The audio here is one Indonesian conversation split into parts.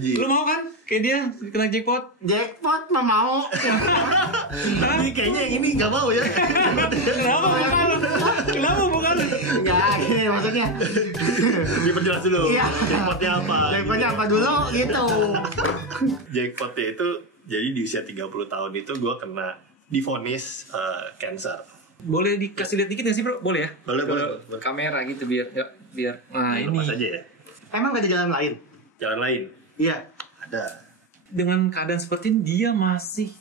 Lu mau kan? Kayak dia kena jackpot? Jackpot mah mau. Ini kayaknya yang ini nggak mau ya. Kenapa bukan lu? Kenapa bukan lu? Enggak, gini maksudnya. Diperjelas dulu. Iya. Jackpotnya apa? Jackpotnya apa dulu gitu. Jackpotnya itu jadi di usia 30 tahun itu gue kena divonis cancer. Boleh dikasih lihat dikit gak sih bro? Boleh ya? Boleh. Kamera gitu biar. Nah ini. Lepas aja ya. Emang gak ada jalan lain? Jalan lain Iya. ada. Dengan keadaan seperti ini dia masih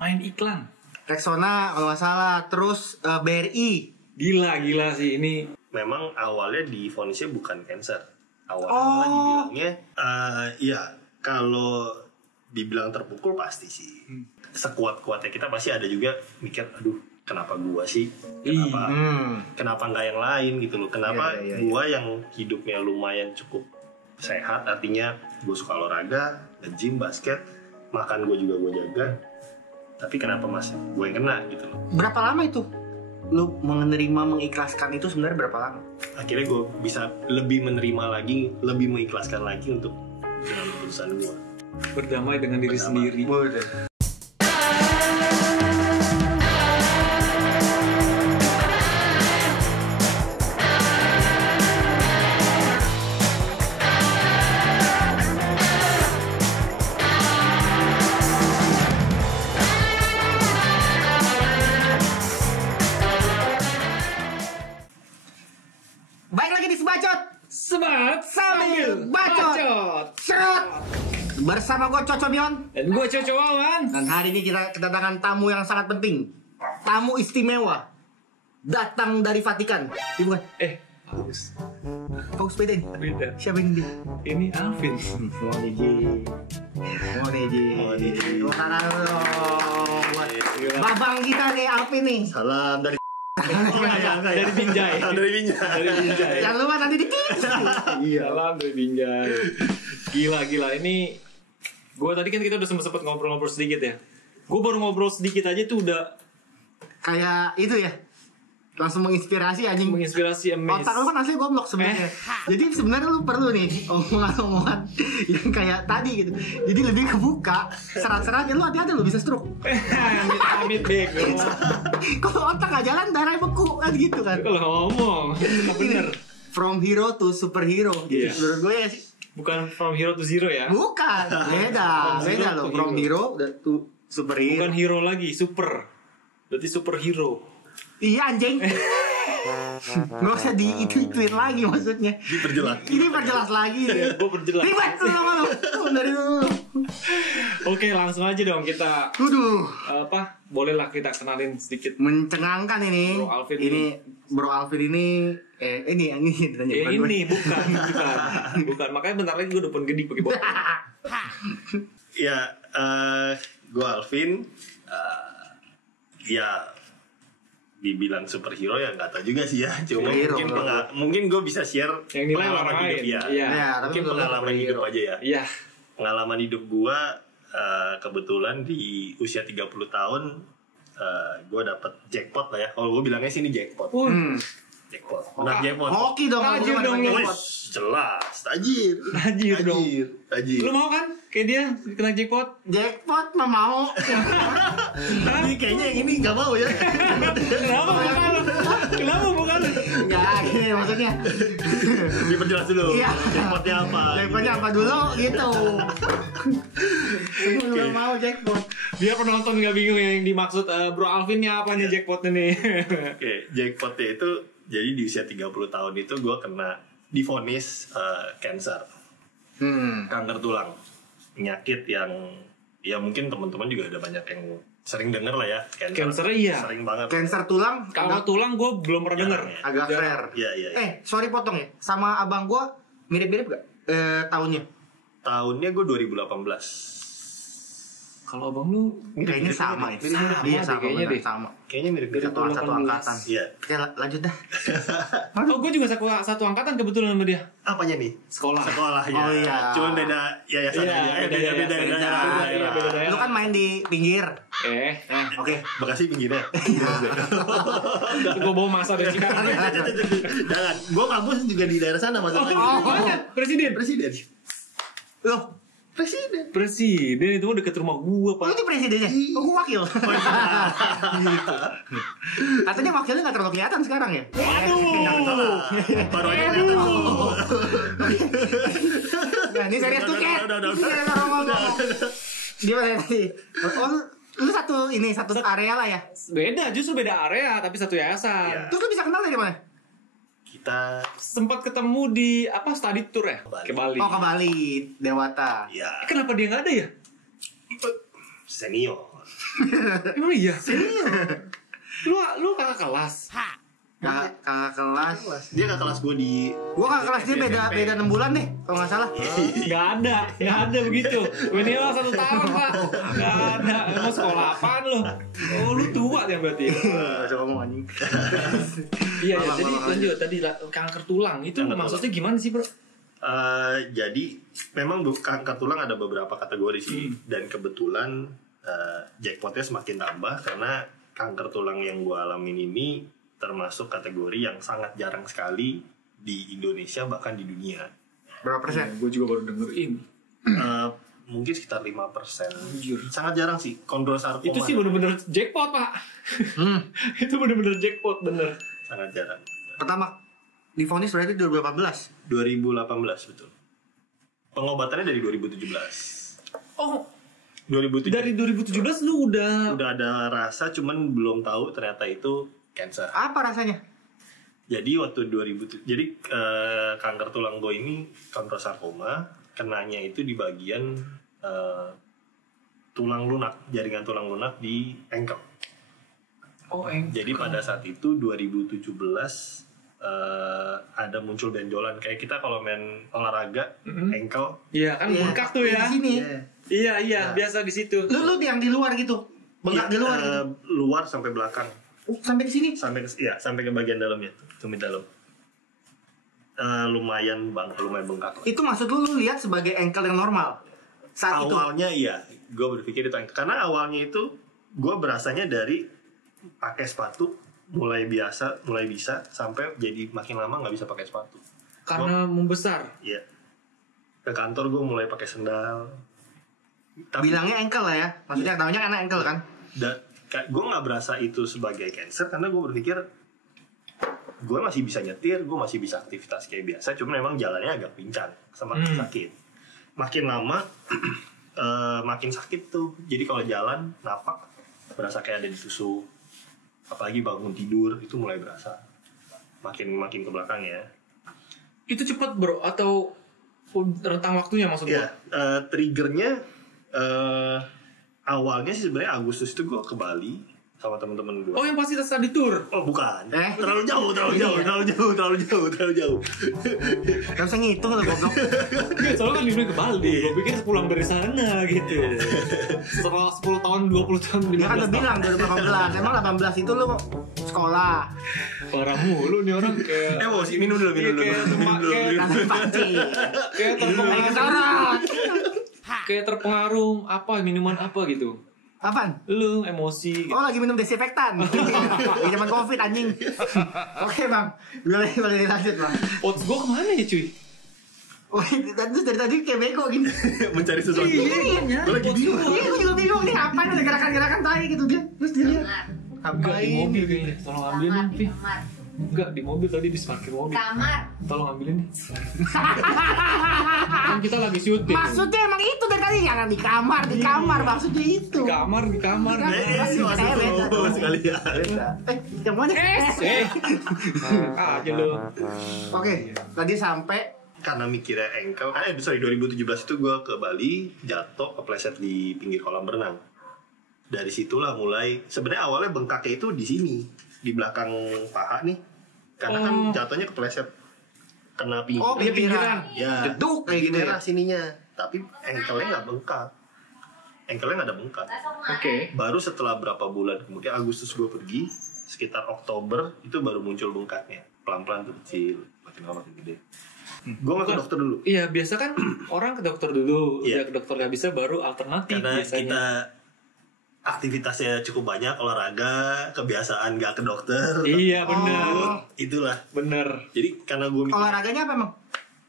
main iklan. Rexona kalau nggak salah. Terus BRI. Gila sih ini. Memang awalnya divonisnya bukan cancer. Awalnya Oh. malah dibilangnya ya kalau dibilang terpukul pasti sih. Sekuat-kuatnya kita pasti ada juga mikir, aduh kenapa gua sih? Kenapa nggak yang lain gitu loh? Kenapa Iya. gua yang hidupnya lumayan cukup sehat, artinya gue suka olahraga, nge-gym, basket, makan gue juga gue jaga, tapi kenapa masih gue yang kena gitu loh? Berapa lama itu? Lu menerima mengikhlaskan itu sebenarnya berapa lama? Akhirnya gue bisa lebih menerima lagi, lebih mengikhlaskan lagi untuk dengan keputusan gue. Berdamai dengan diri sendiri. Baik lagi di Sebacot. Sebat Sambil bacot. Serot. Bersama gue Coco Mion. Dan gue Coco Wawan. Dan hari ini kita kedatangan tamu yang sangat penting. Tamu istimewa. Datang dari Vatikan. Iya bukan? Bagus. Fokus beda ini. Beda. Siapa ini dia? Ini Alvin. Mau Neji. Babang kita nih Alvin nih. Salam dari Dari Binjai. dari Binjai. Dari Binjai. Jangan lupa nanti dikit. Iya. Salam dari Binjai. Gila. Ini gue tadi kan kita udah sempet ngobrol-ngobrol sedikit ya. Gue baru ngobrol sedikit aja tuh udah Kayak itu ya. Langsung menginspirasi anjing. menginspirasi, amazed. Otak lu kan asli goblok sebenarnya. Jadi sebenarnya lu perlu nih omongan-omongan yang kayak tadi gitu. Jadi lebih kebuka, serat-seratnya lu hati-hati lu bisa stroke. Amit bego. Kalau otak gak jalan darahnya beku kan gitu kan. Kalau ngomong, tak bener. From hero to superhero. Jadi Iya. menurut gue ya sih. Bukan from hero to zero ya. Bukan, beda zero loh. to From hero to superhero. Bukan hero lagi, super. Berarti superhero. Iya anjing. Gak usah diituin lagi maksudnya. Diperjelas. Ini perjelas lagi. Gue perjelas. Ribet lu sama lu. Dari dulu. Oke, langsung aja dong kita. Waduh. Bolehlah kita kenalin sedikit. Mencengangkan ini. Bro Alvin ini Bro Alvin ini ini ditanya Ya bukan ini gue. bukan. Makanya bentar lagi gue depan gede pakai bokap. Ya, gue Alvin. Ya, dibilang superhero ya nggak tahu juga sih ya. Cuma Superhero, mungkin gue bisa share Yang nilai pengalaman orang hidup lain. ya. Iya. Ya, tapi Mungkin betul pengalaman superhero. hidup aja ya. Iya. Pengalaman hidup gue kebetulan di usia 30 tahun gue dapet jackpot lah ya. Kalau gue bilangnya sih ini jackpot. Jackpot. Benar jackpot. Hoki dong. Tajir kalau dong, bukan lu. jackpot. Jelas, tajir. Tajir dong. Tajir. Lu mau kan? Kayak dia kena jackpot. Jackpot mah mau. Ini kayaknya yang ini nggak mau ya. Kenapa bukan lu? Kenapa bukan lu? Enggak, gini maksudnya. Diperjelas dulu. Iya. Jackpotnya apa? Jackpotnya apa dulu gitu. Semua Oke. mau jackpot. Biar penonton nggak bingung ya yang dimaksud Bro Alvin nih apa nih jackpotnya nih. Oke, jackpotnya itu jadi di usia 30 tahun itu gue kena divonis cancer, kanker tulang, penyakit yang ya mungkin teman-teman juga ada banyak yang sering denger lah ya. Cancer, iya. Sering banget. Cancer tulang Kalau tulang gue belum pernah denger. Ya. agak rare. Iya. Sorry potong ya. Sama abang gua mirip-mirip gak? Tahunnya. Tahunnya gue 2018. Kalau abang lu Kayaknya sama ya. Sama Iya deh, sama kayaknya benar, deh. sama. Kayaknya mirip-mirip. Satu 18. angkatan. Iya. Oke, lanjut dah. Oh, gue juga satu angkatan kebetulan sama dia. Apanya nih? Sekolah. Sekolah ya. Oh, iya. Cuman beda yayasan Iya, aja. beda Beda yayasan. daerah. Iya, beda daerah. Lu kan main di pinggir. Oke. Bekasi pinggirnya. Gue bawa masa dari Cikarang. Jangan. Gue kampus juga di daerah sana masalahnya. Banyak. Presiden. Presiden. Loh, Presiden itu mah deket rumah gua, Lu Pak. itu presidennya? Oh, gua wakil. Katanya wakilnya nggak terlalu kelihatan sekarang ya? Aduh. Baru aja Nah, ini serius tuh, Ket. Gimana tadi? Oh, lu satu area lah ya? Justru beda area tapi satu yayasan. Iya. Terus lu bisa kenal dari mana? kita Sempat ketemu di study tour ya? Bali. Ke Bali. Oh, ke Bali, Dewata. ya Kenapa dia nggak ada ya? senior. Emang iya? Lu kakak kelas? Kakak kelas. Dia kakak kelas gue di Gua kakak kelas dia beda 6 bulan deh, kalau nggak salah. Nggak ada begitu. Minimal 1 tahun, Pak. Nggak ada. Emang sekolah apaan lu? Oh, lu tua ya berarti. Gak usah ngomong anjing. Iya, Malang, jadi malang lanjut tadi kanker tulang. Itu Kanker maksudnya gimana sih, Bro? Jadi memang kanker tulang ada beberapa kategori sih, dan kebetulan jackpotnya semakin tambah karena kanker tulang yang gue alamin ini termasuk kategori yang sangat jarang sekali di Indonesia bahkan di dunia. Berapa persen? Gue juga baru denger ini. Mungkin sekitar 5%. Anjir. Sangat jarang sih kondrosarkoma. Itu sih bener-bener jackpot, Pak. Itu bener-bener jackpot, bener. Sangat jarang. Pertama divonis berarti 2018. 2018 betul. Pengobatannya dari 2017. Oh, 2017 dari 2017 lu udah udah ada rasa, cuman belum tahu ternyata itu cancer. Apa rasanya? Jadi waktu 2000 jadi kanker tulang gue ini kondrosarkoma, kenanya itu di bagian tulang lunak, jaringan tulang lunak di ankle. Jadi pada saat itu 2017 ada muncul benjolan kayak kita kalau main olahraga ankle. Iya kan bengkak tuh ya. Di sini. Iya, biasa di situ. Lu yang di luar gitu. Bengkak di luar gitu. Luar sampai belakang. Sampai di sini. Sampai ke bagian dalamnya, tumit dalam. Lumayan bengkak. Itu maksud lu lihat sebagai ankle yang normal saat itu. Awalnya iya, gue berpikir itu ankle. Karena awalnya itu gue berasanya dari pakai sepatu mulai bisa sampai jadi makin lama nggak bisa pakai sepatu. Karena membesar. Iya. Ke kantor gue mulai pakai sendal. Tapi Bilangnya ankle lah ya. Maksudnya tahunya anak ankle kan. gue nggak berasa itu sebagai cancer karena gue berpikir gue masih bisa nyetir, gue masih bisa aktivitas kayak biasa, cuma memang jalannya agak pincang sama sakit. Makin lama makin sakit tuh. Jadi kalau jalan napak berasa kayak ada ditusuk. Apalagi bangun tidur itu mulai berasa. Makin ke belakang ya. Itu cepat, Bro, atau rentang waktunya maksud gua? Iya, triggernya awalnya sih sebenarnya Agustus itu gue ke Bali sama teman-teman gue. Oh, yang pasti study tour. Oh bukan, terlalu jauh. Gak usah ngitung lah goblok. Soalnya kan dibilang ke Bali, gue pikir pulang dari sana gitu. Setelah 10 tahun, 20 tahun, 15 Dia kan udah tahun. bilang 2018. Emang 18 itu lu sekolah. Parah mulu nih orang kayak Emosi, minum dulu. Nanti pancing. kayak terpengaruh. Ketorot. Kayak terpengaruh minuman apa gitu. Apaan? Lu emosi gitu. Oh, lagi minum desinfektan. Di zaman Covid anjing. Oke, Bang. Boleh lanjut, Bang. Oats gue kemana ya, cuy? Oh, terus dari tadi kayak bego gini. Mencari sesuatu. Iya. Gue lagi bingung. Iya, gue juga bingung nih ngapain ada gerakan-gerakan tai gitu dia. Terus dia lihat. Enggak, di mobil kayaknya. Tolong ambilin Kamar, nih, Pi. kamar. Enggak, di mobil tadi di parkir mobil. Kamar. Tolong ambilin nih. Kan kita lagi syuting. Maksudnya emang itu dari tadi jangan di kamar maksudnya itu. Di kamar. Masuk kali ya. Yang mana? Aja lu. Oke, tadi sampai Karena mikirnya ankle, 2017 itu gue ke Bali, jatuh, kepleset di pinggir kolam renang. Dari situlah mulai, sebenarnya awalnya bengkaknya itu di sini, di belakang paha nih. Karena kan jatuhnya kepleset kena pinggir. oh pinggiran. Ya, Jeduk kayak gitu ya. merah sininya. Tapi ankle-nya nggak bengkak. Ankle-nya nggak ada bengkak. Oke. Baru setelah berapa bulan kemudian, Agustus gue pergi, sekitar Oktober itu baru muncul bengkaknya. Pelan-pelan tuh kecil, makin lama makin gede. Gue nggak ke dokter dulu. Iya, biasa kan orang ke dokter dulu. Iya. Udah ke dokter nggak bisa, baru alternatif Karena biasanya. kita aktivitasnya cukup banyak, olahraga, kebiasaan nggak ke dokter. Iya, bener. Itulah. Bener. Jadi karena gue mikir Olahraganya apa emang?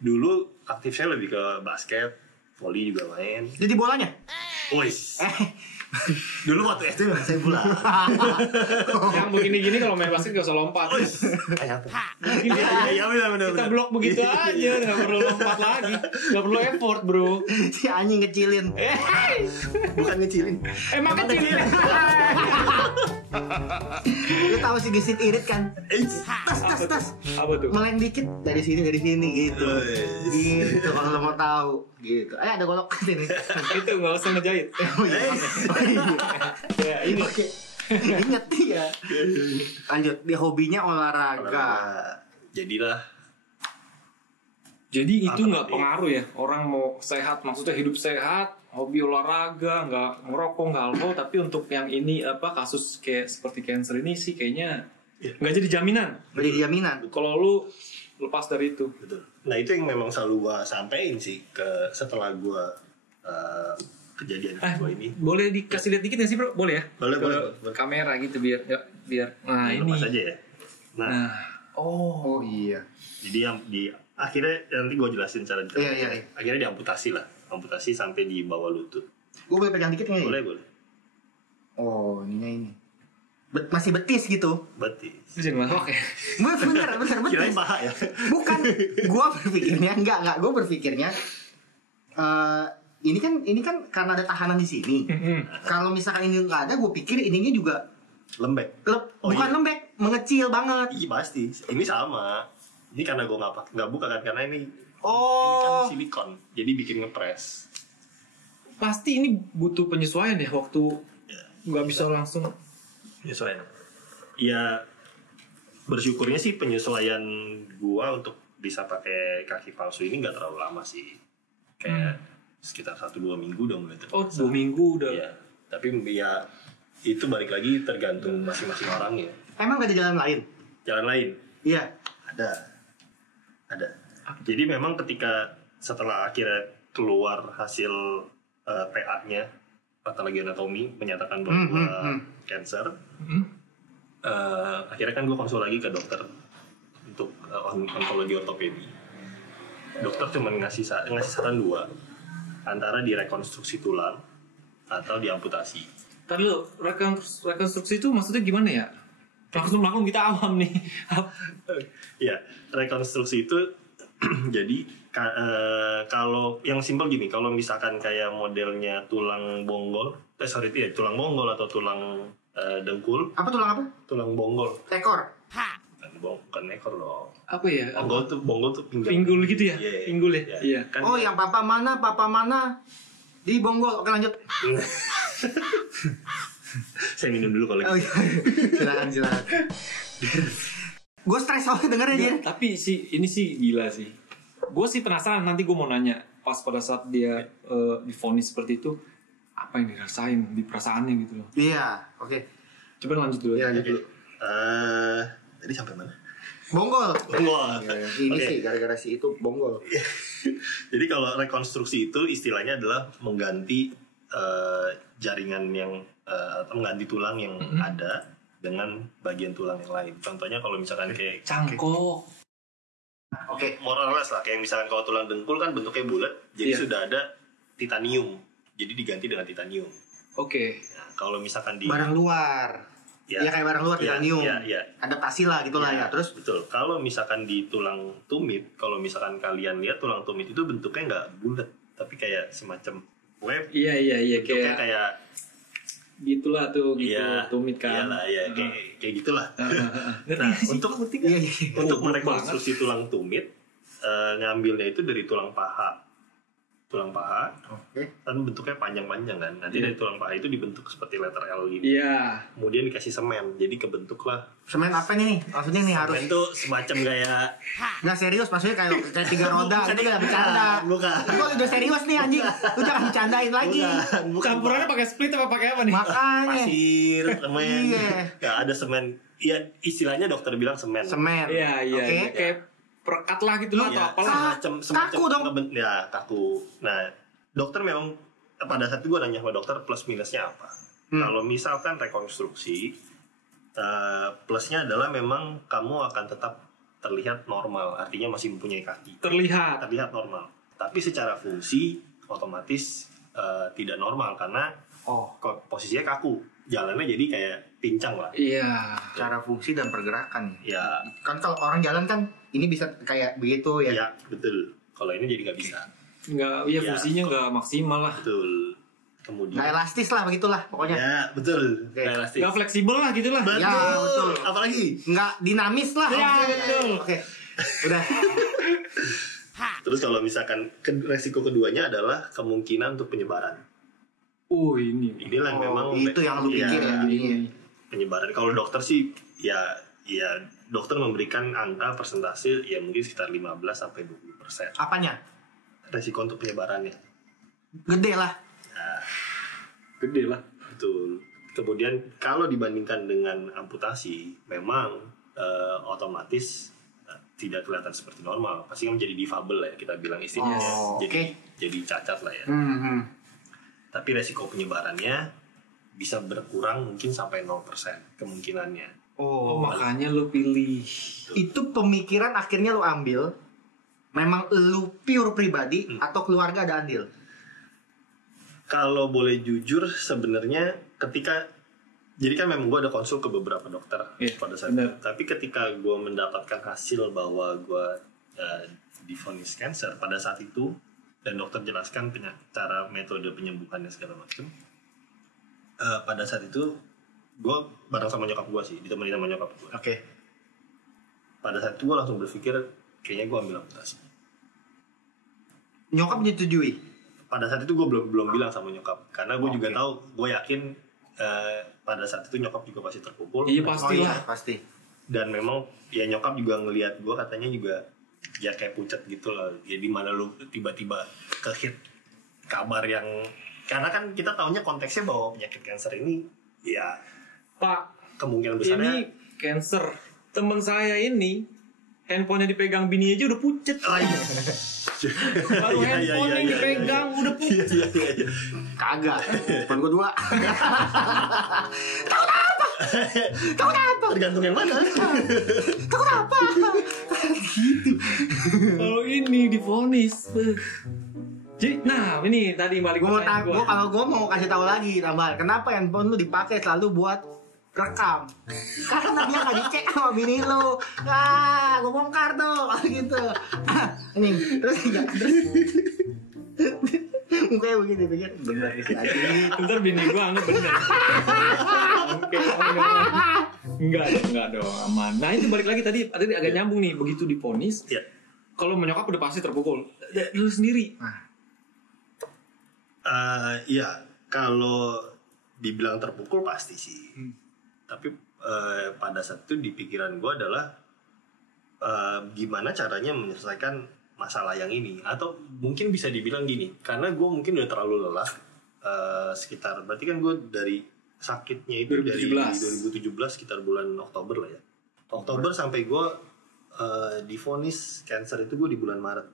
dulu aktif saya lebih ke basket, volley juga main. Jadi bolanya? Wis. Dulu waktu SD memang saya bola. Yang begini-gini kalau main basket gak usah lompat. Kayak apa? Gini aja. Iya benar. Kita blok begitu aja, gak perlu lompat lagi. Gak perlu effort bro. Si anjing kecilin. Bukan ngecilin. Emang kecil. Lu tahu si gesit irit kan? Tas. Apa tuh? Meleng dikit dari sini gitu. Gitu kalau lo mau tahu. Gitu. Ada golok sini. Itu gak usah ngejahit. Oh iya. Ya ini. Oke. Ingat ya. Lanjut, dia hobinya olahraga. Jadilah. Jadi itu Apa nggak tadi? pengaruh ya, orang mau sehat, maksudnya hidup sehat, hobi olahraga, nggak ngerokok, nggak alkohol, tapi untuk yang ini kasus kayak seperti cancer ini sih kayaknya nggak jadi jaminan. Nggak jadi jaminan. Kalau lu lepas dari itu. Betul. Nah itu yang memang selalu gua sampein sih ke setelah gua kejadian gua ini. Boleh dikasih lihat dikit nggak sih bro? Boleh ya? Boleh, Ke boleh. kamera gitu biar. Nah ini. Lepas aja ya. Nah, Oh iya. jadi yang di akhirnya nanti gua jelasin cara detail. Iya. Akhirnya diamputasi lah. Amputasi sampai di bawah lutut. Gue boleh pegang dikit nggak? Boleh. Oh, ini. Masih betis gitu. Betis. Lu jangan ngelawak ya. Bener Kirain betis. paha ya. Bukan. Gue berpikirnya enggak. Gue berpikirnya ini kan karena ada tahanan di sini. Kalau misalkan ini nggak ada, gue pikir ininya juga Lembek. Oh, bukan iya. lembek, mengecil banget. Iya pasti. Ini sama. Ini karena gua nggak buka kan karena ini Oh, kan silikon. Jadi bikin ngepres. Pasti ini butuh penyesuaian ya waktu nggak bisa langsung. Penyesuaian. Ya bersyukurnya sih penyesuaian gua untuk bisa pakai kaki palsu ini nggak terlalu lama sih. Kayak sekitar 1-2 minggu udah mulai terbiasa. Oh 2 minggu udah. Iya. Tapi ya itu balik lagi tergantung masing-masing orang ya. emang gak ada jalan lain? Jalan lain Iya. ada. Jadi memang ketika setelah akhirnya keluar hasil PA-nya patologi anatomi menyatakan bahwa cancer, akhirnya kan gue konsul lagi ke dokter untuk onkologi ortopedi. Dokter cuma ngasih saran 2 antara direkonstruksi tulang atau diamputasi. Tadi lo rekonstruksi itu maksudnya gimana ya? Langsung kita awam nih. Ya, rekonstruksi itu jadi kalau yang simpel gini, kalau misalkan kayak modelnya tulang bonggol, tulang bonggol atau tulang dengkul, Apa tulang apa? tulang bonggol, Ekor. bukan ekor loh. Apa ya? Bonggol tuh pinggang. Pinggul gitu ya? Iya. Pinggul ya? Iya. Kan Oh, yang papa mana? Di bonggol. Oke, lanjut. saya minum dulu kalau Oh gitu. iya. Silakan. Gue stres soalnya dengerin dia. Tapi ini sih gila sih. Gue sih penasaran, nanti gue mau nanya pas pada saat dia divonis seperti itu, apa yang dirasain di perasaannya gitu loh. Iya, oke. Coba lanjut dulu. Iya, lanjut dulu. Tadi sampai mana? Bonggol. Bonggol. Ini Oke. sih gara-gara si itu bonggol. Jadi kalau rekonstruksi itu istilahnya adalah mengganti jaringan yang atau mengganti tulang yang ada dengan bagian tulang yang lain. Contohnya kalau misalkan kayak Cangkok. Oke, more or less lah. Kayak misalkan kalau tulang dengkul kan bentuknya bulat, jadi Iya. sudah ada titanium. Jadi diganti dengan titanium. Oke. Nah, kalau misalkan di Barang luar. Ya. Iya kayak barang luar Iya, titanium. iya. Adaptasi lah gitu lah ya. Terus betul. Kalau misalkan di tulang tumit, kalau misalkan kalian lihat tulang tumit itu bentuknya nggak bulat, tapi kayak semacam web. Iya Bentuknya kayak gitulah tuh gitu iya, tumit kan. Iyalah, ya kayak gitulah. Ngerti Nah, sih, untuk iya. untuk Goblok merekonstruksi tulang tumit, ngambilnya itu dari tulang paha. Tulang paha Oke. kan bentuknya panjang-panjang kan. Nanti Iya. dari tulang paha itu dibentuk seperti letter L gitu. Iya. Kemudian dikasih semen, jadi kebentuklah. Semen apa nih? Maksudnya nih harus Semen tuh semacam kayak nggak serius, maksudnya kayak 3 roda. Itu nggak bercanda. Bukan. Gue udah serius nih anjing. Lu jangan bercandain lagi. Bukan. Campurannya pakai split apa pakai apa nih? Makanya. Pasir, semen. Iya. Ya ada semen. Iya, istilahnya dokter bilang semen. Semen. Iya. Oke. Kayak perekat lah gitu lah atau Ya, apalah. Kaku dong. Ya, kaku. Nah, dokter memang pada saat itu gue nanya sama dokter plus minusnya apa. Kalau misalkan rekonstruksi, plusnya adalah memang kamu akan tetap terlihat normal, artinya masih mempunyai kaki. Terlihat. Terlihat normal. Tapi secara fungsi otomatis tidak normal karena posisinya kaku, jalannya jadi kayak pincang lah. Iya. Cara fungsi dan pergerakan. Ya. Kan kalau orang jalan kan ini bisa kayak begitu ya. Ya betul. Kalau ini jadi nggak bisa. Nggak, iya fungsinya nggak maksimal lah. Betul. Kemudian. Nggak elastis lah begitulah pokoknya. Ya betul. Oke. Nggak elastis. Nggak fleksibel lah gitu lah. Betul. Ya, betul. Apalagi? Nggak dinamis lah. Ya, Oke. betul. Oke. Udah. Terus kalau misalkan resiko keduanya adalah kemungkinan untuk penyebaran. Inilah yang memang itu yang lu pikir ya jadinya. Penyebaran. Kalau dokter sih ya dokter memberikan angka persentase ya mungkin sekitar 15-20%. Apanya? Resiko untuk penyebarannya. Gede lah. Nah, Gede lah. betul. Kemudian kalau dibandingkan dengan amputasi, memang otomatis tidak kelihatan seperti normal. Pasti kan menjadi difabel ya kita bilang istilahnya. Jadi cacat lah ya. Tapi resiko penyebarannya bisa berkurang mungkin sampai 0% kemungkinannya. Makanya lu pilih. Itu pemikiran akhirnya lu ambil. Memang lu pure pribadi atau keluarga ada andil? Kalau boleh jujur sebenarnya jadi kan memang gue ada konsul ke beberapa dokter pada saat itu. Tapi ketika gue mendapatkan hasil bahwa gue divonis cancer pada saat itu dan dokter jelaskan cara metode penyembuhannya segala macam, pada saat itu gue bareng sama nyokap gue sih, ditemenin sama nyokap gue. Oke. Pada saat itu gue langsung berpikir kayaknya gue ambil amputasi. Nyokap menyetujui? Pada saat itu gue belum bilang sama nyokap karena gue juga tahu, gue yakin pada saat itu nyokap juga pasti terpukul. Iya pastilah. Pasti. Dan memang ya nyokap juga ngelihat gue, katanya juga ya kayak pucat gitu lah. Ya di mana lu tiba-tiba kehit kabar yang, karena kan kita taunya konteksnya bahwa penyakit kanker ini ya Pak, kemungkinan besarnya ini cancer. Temen saya ini handphonenya dipegang bini aja udah pucet. Baru handphone yang dipegang udah pucet. Kagak. Handphone gue 2. Tahu apa? Tergantung yang mana. Tahu apa? Gitu. Kalau ini divonis. Jadi, nah ini tadi balik Kalau gue mau kasih tahu lagi tambahan. Kenapa handphone lu dipakai selalu buat rekam? Karena dia nggak dicek sama bini lu. Gue bongkar tuh kalau gitu. Ini terus mukanya begini pikir bener sih aja. Ntar bini gue anggap bener. Oke, enggak dong, aman. Nah itu balik lagi tadi agak nyambung nih, begitu divonis. Kalau menyokap udah pasti terpukul. Lu sendiri. Iya, kalau dibilang terpukul pasti sih. Tapi pada saat itu di pikiran gue adalah gimana caranya menyelesaikan masalah yang ini, atau mungkin bisa dibilang gini, karena gue mungkin udah terlalu lelah. Sekitar berarti kan gue dari sakitnya itu 2017. Dari 2017 sekitar bulan Oktober lah ya. Oktober sampai gue divonis cancer itu gue di bulan Maret.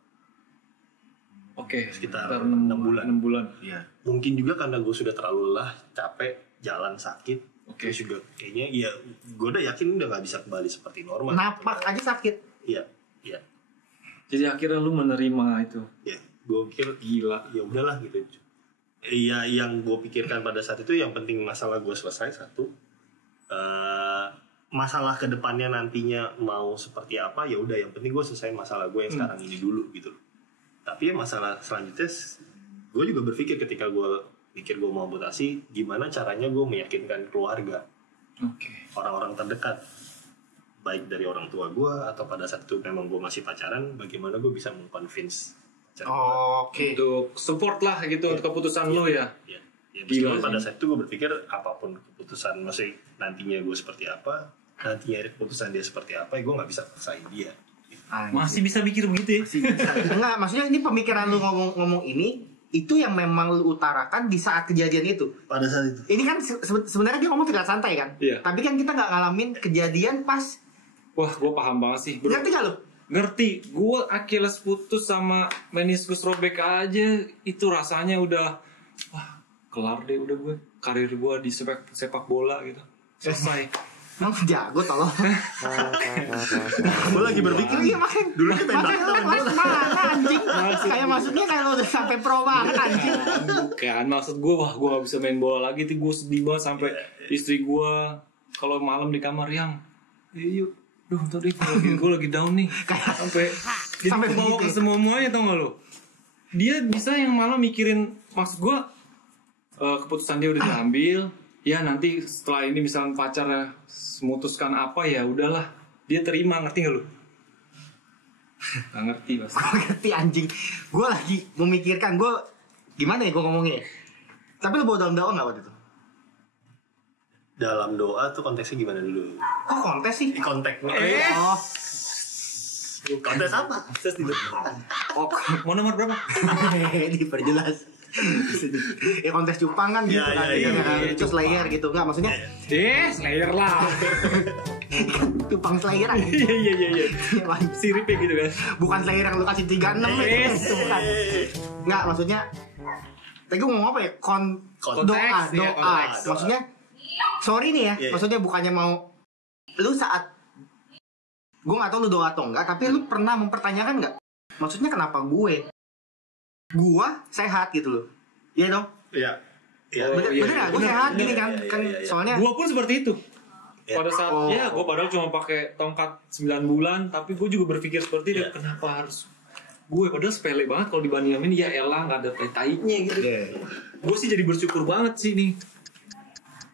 Oke, sekitar 6 bulan. 6 bulan. Ya. Mungkin juga karena gue sudah terlalu lelah, capek, jalan sakit. Terus juga kayaknya ya gue udah yakin udah gak bisa kembali seperti normal. Napak aja sakit. Iya. Jadi akhirnya lu menerima itu. Ya, gue pikir gila. Ya udahlah gitu. Iya, yang gue pikirkan pada saat itu yang penting masalah gue selesai satu. Masalah kedepannya nantinya mau seperti apa ya udah, yang penting gue selesai masalah gue yang sekarang ini dulu gitu. Tapi ya masalah selanjutnya gue juga berpikir ketika gue pikir gue mau amputasi, gimana caranya gue meyakinkan keluarga, orang-orang terdekat, baik dari orang tua gue atau pada saat itu memang gue masih pacaran, bagaimana gue bisa mengconvince untuk support lah gitu untuk keputusan lo ya. Ya meskipun pada saat itu gue berpikir apapun keputusan, maksudnya nantinya gue seperti apa, nantinya keputusan dia seperti apa, gue nggak bisa paksain dia. Masih bisa mikir begitu ya? Enggak, maksudnya ini pemikiran lu ngomong ini itu yang memang lu utarakan di saat kejadian itu. Pada saat itu. Ini kan sebenarnya dia ngomong tidak santai kan? Iya. Tapi kan kita nggak ngalamin kejadian pas. Wah, gue paham banget sih, bro. Ngerti gak lu? Ngerti. Gue Achilles putus sama meniskus robek aja, itu rasanya udah, wah, kelar deh udah gue. Karir gue di sepak bola gitu. Selesai. Emang jago tolong. Gue lagi berpikir Iya makanya. dulu kita main Makanya drakor. kelas mana anjing? Kayak maksudnya kayak lo udah sampai pro banget anjing. Bukan, maksud gue wah gue gak bisa main bola lagi tuh, gue sedih banget sampai istri gue kalau malam di kamar yang yuk duh tadi gue lagi down nih sampai jadi Sampai kebawa ke begitu. semuanya, tau gak lo, dia bisa yang malah mikirin, maksud gue keputusan dia udah diambil ya, nanti setelah ini misalnya pacarnya memutuskan apa ya udahlah dia terima, ngerti gak lo? Gak ngerti pasti. Gue ngerti anjing. Gue lagi memikirkan gue gimana ya gue ngomongnya. Tapi lo bawa dalam doa nggak waktu itu? Dalam doa tuh konteksnya gimana dulu? Kok kontes sih? Konteksnya Oh, kontes apa? Terus tidak. oh, Mau nomor berapa? diperjelas. Ya kontes cupang kan gitu Ya, kan. ya, Iya, ya, itu Slayer gitu nggak maksudnya Slayer lah. cupang Slayer aja. Iya. Siripnya gitu kan. Bukan Slayer yang lu kasih 36 itu bukan. Nggak maksudnya. Tadi gue ngomong apa ya? Konteks, Doa. ya, konteks. Maksudnya sorry nih ya, Iya. maksudnya bukannya mau lu saat gue nggak tahu lu doa atau enggak, tapi lu pernah mempertanyakan nggak? Maksudnya kenapa gue sehat gitu loh? Iya dong. Iya. Iya. Oh, Bener iya, nggak? Gue bener, sehat bener, gini kan, iya, kan iya, iya. soalnya. Gua pun seperti itu. Ya. Pada saat Oh. ya gue padahal cuma pakai tongkat 9 bulan, tapi gue juga berpikir seperti itu. Ya. Kenapa harus gue, padahal sepele banget kalau dibandingin ya elah nggak ada tai-tainya gitu. Iya. Gue sih jadi bersyukur banget sih nih.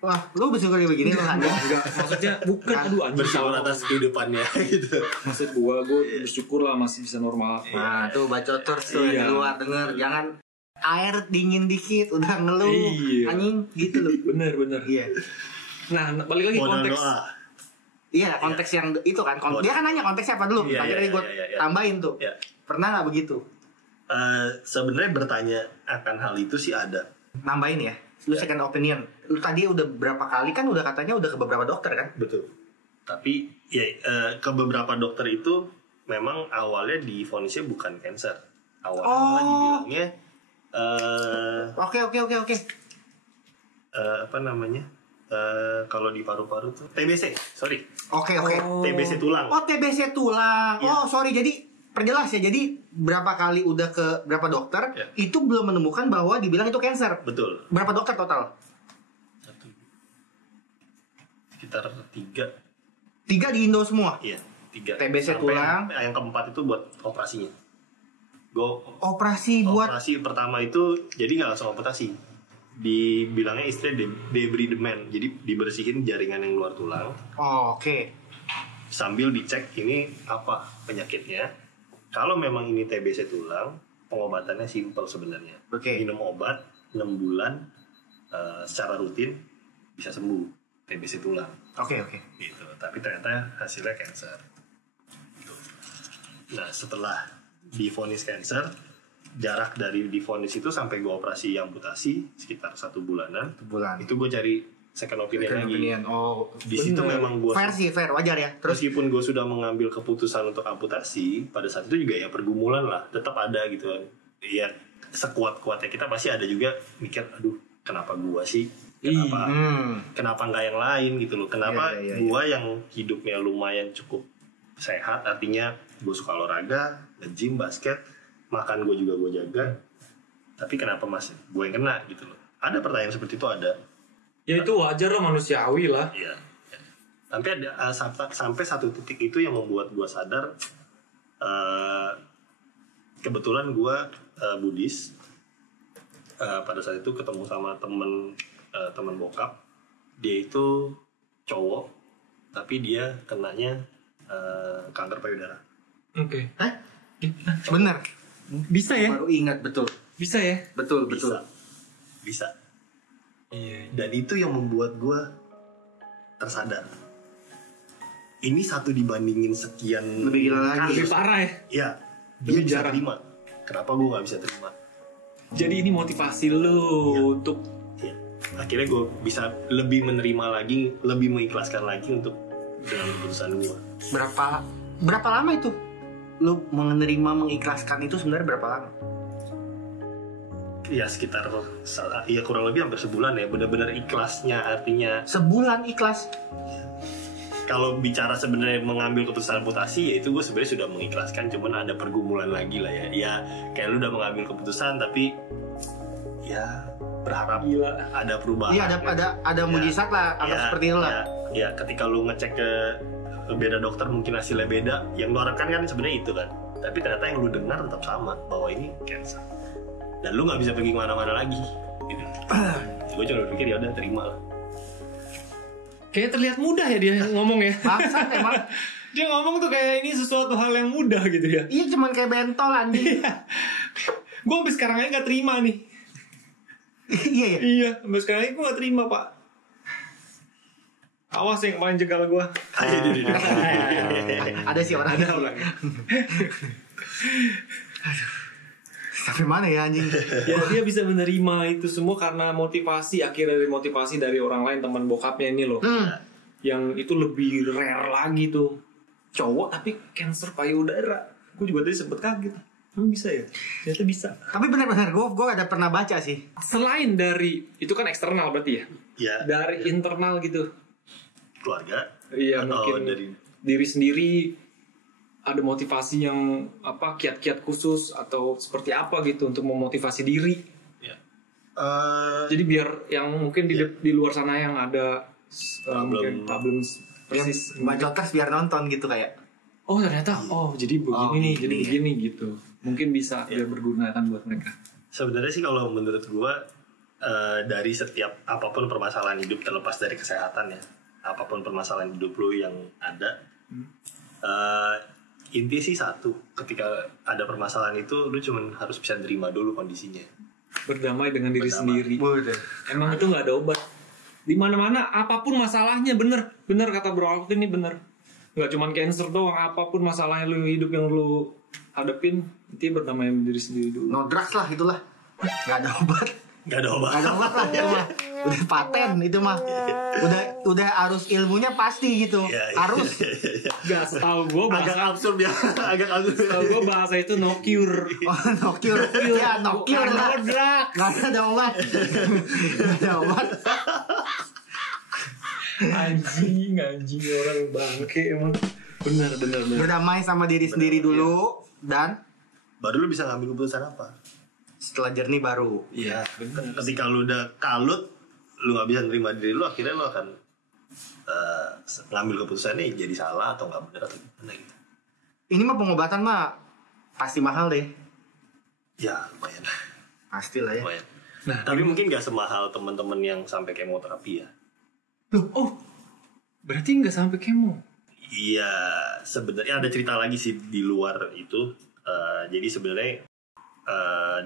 Wah, lu bersyukur kayak begini lu kan? Enggak, maksudnya bukan aduh anjing Bersyukur salah. atas kehidupannya gitu. Maksud gue bersyukur lah masih bisa normal. Nah, tuh bacot terus tuh Iya. yang di luar denger, jangan air dingin dikit udah ngeluh, Iya. anjing gitu loh. Bener. Iya. Nah, balik lagi Modal konteks. doa. Iya, konteks yang itu kan. Dia kan nanya konteksnya apa dulu. Iya, Tadi iya, gue iya. tambahin tuh. Ya. Pernah nggak begitu? Sebenarnya bertanya akan hal itu sih ada. Nambahin ya. Lu second opinion. Lu tadi udah berapa kali kan udah katanya udah ke beberapa dokter kan? Betul. Tapi ya ke beberapa dokter itu memang awalnya divonisnya bukan cancer. Awalnya malah dibilangnya Oke. apa namanya? Kalau di paru-paru tuh TBC, sorry. Oke. TBC tulang. Oh, TBC tulang. Iya. Oh, sorry. Jadi perjelas ya. Jadi berapa kali udah ke berapa dokter Iya. itu belum menemukan bahwa dibilang itu cancer. Betul. Berapa dokter total? Sekitar 3. 3 di Indo semua. Iya, 3. TBC Sampai tulang. Yang keempat itu buat operasinya. Operasi buat Operasi pertama itu jadi nggak langsung operasi. Dibilangnya istilah debridement. Jadi dibersihin jaringan yang luar tulang. Oh, oke. Sambil dicek ini apa penyakitnya. Kalau memang ini TBC tulang, pengobatannya simpel sebenarnya. Oke. Minum obat 6 bulan secara rutin bisa sembuh TBC tulang. Oke. Gitu. Tapi ternyata hasilnya cancer. Gitu. Nah, setelah divonis cancer, jarak dari divonis itu sampai gue operasi amputasi sekitar 1 bulanan. Bulan. Itu gue cari second opinion Second lagi. opinion. Oh, Di situ bener. memang gue fair wajar ya. Terus meskipun gue sudah mengambil keputusan untuk amputasi, pada saat itu juga ya pergumulan lah, tetap ada gitu. Ya sekuat-kuatnya kita pasti ada juga mikir, aduh kenapa gue sih? Kenapa nggak yang lain gitu loh? Kenapa Iya. gue yang hidupnya lumayan cukup sehat, artinya gue suka olahraga, nge-gym, basket, makan gue juga gue jaga, tapi kenapa masih gue yang kena gitu loh? Ada pertanyaan seperti itu ada. Ya itu wajar lah, manusiawi lah. Iya. Sampai ada sampai satu titik itu yang membuat gue sadar. Kebetulan gue Buddhis. Pada saat itu ketemu sama teman bokap. Dia itu cowok, tapi dia kenanya kanker payudara. Oke. Hah? Bener. Bisa ya? Baru ingat betul. Bisa ya? Betul. Bisa. Iya. Dan itu yang membuat gue tersadar. Ini satu dibandingin sekian Lebih gila lagi. Lebih parah ya. Ya, dia Lebih bisa jarang. terima. Kenapa gue nggak bisa terima? Jadi ini motivasi lu untuk Ya. Akhirnya gue bisa lebih menerima lagi, lebih mengikhlaskan lagi untuk dengan keputusan gue. Berapa lama itu? Lu menerima mengikhlaskan itu sebenarnya berapa lama? Ya sekitar ya kurang lebih hampir sebulan ya, benar-benar ikhlasnya artinya Sebulan ikhlas. kalau bicara sebenarnya mengambil keputusan amputasi, ya itu gue sebenarnya sudah mengikhlaskan, cuman ada pergumulan lagi lah ya. Ya kayak lu udah mengambil keputusan tapi ya berharap ada perubahan. Iya, ada mujizat lah, atau seperti itu lah. Ya, ketika lu ngecek ke beda dokter mungkin hasilnya beda, yang lu harapkan kan sebenarnya itu kan. Tapi ternyata yang lu dengar tetap sama, bahwa ini cancer. Dan lu nggak bisa pergi kemana-mana lagi. Gitu. Gue cuma berpikir ya udah terima lah. Kayak terlihat mudah ya dia ngomong ya. Bangsat emang. Dia ngomong tuh kayak ini sesuatu hal yang mudah gitu ya. Iya, cuman kayak bentol anjing. Gue sampai sekarang aja gak terima nih. Iya ya. Iya, sampai sekarang aja gue gak terima pak. Awas yang paling jegal gue. Ada sih orang. Ada orang. Sampai mana ya anjing? Ya dia bisa menerima itu semua karena motivasi, akhirnya dari motivasi dari orang lain, teman bokapnya ini loh. Yang itu lebih rare lagi tuh. Cowok tapi cancer payudara. Gue juga tadi sempet kaget. Emang bisa ya? Ternyata bisa. Tapi benar-benar gue ada pernah baca sih. Selain dari itu kan eksternal berarti ya? Ya. Dari internal gitu. Keluarga. Iya, atau mungkin dari diri sendiri ada motivasi yang apa, kiat-kiat khusus atau seperti apa gitu untuk memotivasi diri. ya. Jadi biar yang mungkin di luar sana yang ada mungkin problem persis. Bacoters biar nonton gitu kayak. Oh ternyata, jadi begini nih, jadi iya. begini gitu. Mungkin bisa biar berguna kan buat mereka. Sebenarnya sih kalau menurut gua dari setiap apapun permasalahan hidup terlepas dari kesehatan ya, apapun permasalahan hidup lu yang ada, inti sih satu, ketika ada permasalahan itu lu cuma harus bisa terima dulu kondisinya. Berdamai dengan diri sendiri. Bener. Emang itu nggak ada obat. Di mana-mana apapun masalahnya, bener kata Bro Alkut ini bener. Nggak cuma cancer doang, apapun masalahnya lu hidup yang lu hadapin, itu berdamai dengan diri sendiri dulu. No drugs lah itulah. Gak ada obat. Gak ada obat. Gak ada obat lah itu mah. Udah paten itu mah. Udah harus ilmunya pasti gitu. Harus. Gak, setahu gue Agak bahasa, absurd ya. Agak absurd. setahu gue bahasa itu no cure. Oh, no cure. Ya, no cure lah. No drug. Gak ada obat. Gak ada obat. Anjing orang bangke emang. Benar. Berdamai sama diri sendiri dulu. Dan Baru lu bisa ngambil keputusan apa. setelah jernih baru. Iya, benar. Ketika lu udah kalut, lu gak bisa nerima diri lu, akhirnya lu akan ngambil keputusannya jadi salah atau gak benar atau gimana gitu. Ini mah pengobatan mah pasti mahal deh. Ya lumayan. Pastilah ya. Lumayan. Nah, Tapi mungkin gak semahal teman-teman yang sampai kemoterapi ya. loh, berarti nggak sampai kemo. Iya, sebenarnya ada cerita lagi sih di luar itu. Jadi sebenarnya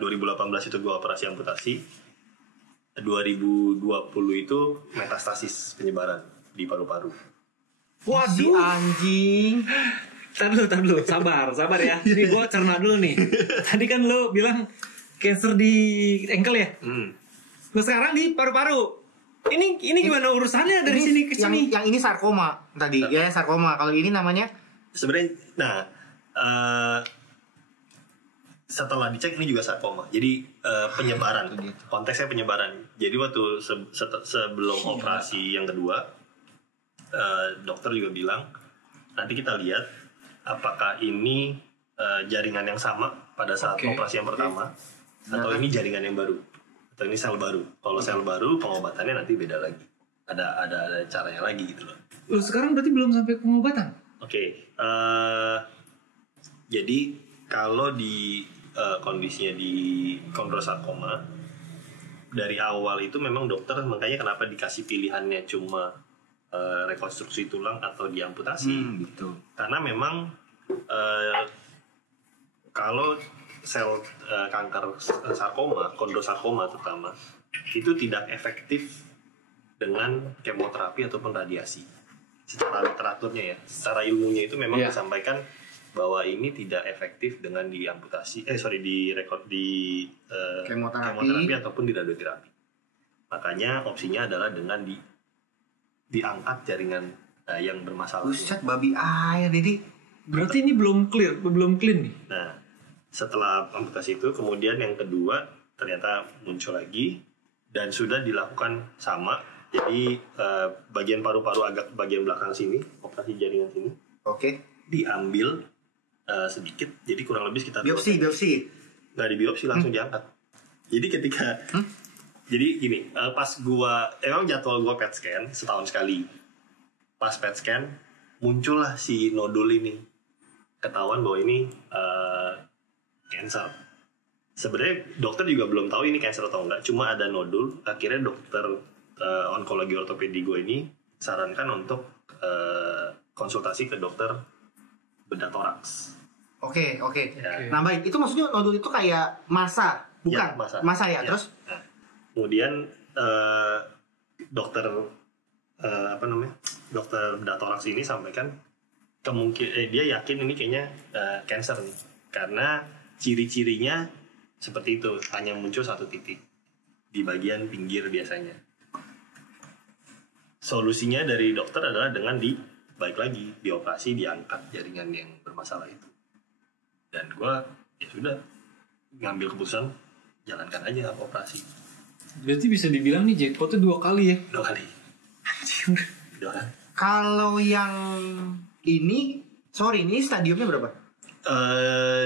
2018 itu gue operasi amputasi. 2020 itu metastasis penyebaran di paru-paru. Si anjing. Tar dulu, sabar ya. Ini gue cerna dulu nih. Tadi kan lo bilang cancer di ankle ya? Nah sekarang di paru-paru. Ini gimana urusannya dari sini ke sini? Yang ini sarkoma tadi. Ya sarkoma. Kalau ini namanya Sebenarnya, setelah dicek ini juga sarkoma. Jadi penyebaran, konteksnya penyebaran. Jadi waktu sebelum operasi yang kedua, dokter juga bilang nanti kita lihat apakah ini jaringan yang sama pada saat operasi yang pertama, atau ini jaringan yang baru, atau ini sel baru. Kalau sel baru pengobatannya nanti beda lagi. Ada caranya lagi gitu loh. Lo sekarang berarti belum sampai pengobatan? Oke. Jadi kalau di kondisinya di kondrosarkoma, dari awal itu memang dokter, makanya kenapa dikasih pilihannya cuma rekonstruksi tulang atau diamputasi gitu. karena memang kalau sel kanker sarkoma, kondrosarkoma terutama, itu tidak efektif dengan kemoterapi ataupun radiasi. Secara literaturnya ya, secara ilmunya itu memang disampaikan bahwa ini tidak efektif dengan diamputasi, di kemoterapi ataupun di radioterapi. Makanya opsinya adalah dengan diangkat jaringan yang bermasalah. Buset babi air Didi. Berarti ini belum clean nih. Nah, setelah amputasi itu kemudian yang kedua ternyata muncul lagi dan sudah dilakukan sama Jadi bagian paru-paru agak bagian belakang sini, operasi jaringan sini, Oke. diambil sedikit, jadi kurang lebih sekitar Biopsi. nggak di biopsi langsung diangkat. Jadi ketika jadi gini, pas gua emang jadwal gua PET scan setahun sekali. Pas PET scan muncullah si nodul ini, ketahuan bahwa ini cancer. Sebenarnya dokter juga belum tahu ini cancer atau enggak, cuma ada nodul. Akhirnya dokter onkologi ortopedi gue ini sarankan untuk konsultasi ke dokter bedah toraks. Oke. Ya. Nah baik, itu maksudnya nodul itu kayak masa, bukan? Ya, Masa ya. Ya. Terus? Nah, kemudian dokter dokter bedah toraks ini sampaikan dia yakin ini kayaknya cancer nih, karena ciri-cirinya seperti itu, hanya muncul satu titik di bagian pinggir biasanya. Solusinya dari dokter adalah dengan baik lagi dioperasi, diangkat jaringan yang bermasalah itu. Dan gue ya sudah ngambil keputusan jalankan aja operasi. Berarti bisa dibilang nih jackpotnya 2 kali ya? 2 kali. 2 kali. Kalau yang ini stadiumnya berapa?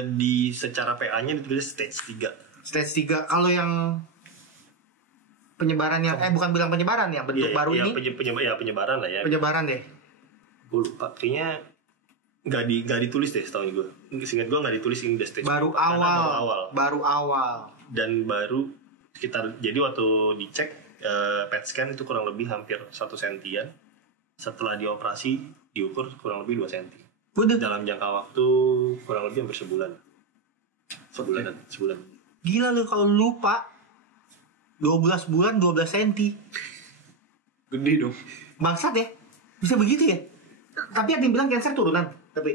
Di secara PA-nya ditulis stage 3. Stage 3. Kalau yang penyebaran yang bukan bilang penyebaran ya, bentuk baru ini. Penyebaran lah ya. Penyebaran deh. Gue lupa, kayaknya nggak ditulis deh setahu gue. Seingat gue nggak ditulis ini udah stage. Baru awal. Dan baru jadi waktu dicek PET scan itu kurang lebih hampir 1 sentian. Setelah dioperasi diukur kurang lebih 2 senti. Udah. Dalam jangka waktu kurang lebih hampir sebulan. Sebulan. Gila lu kalau lupa 12 bulan 12 senti. Gede dong. Bangsat ya. Bisa begitu ya? Tapi ada yang bilang cancer turunan. Tapi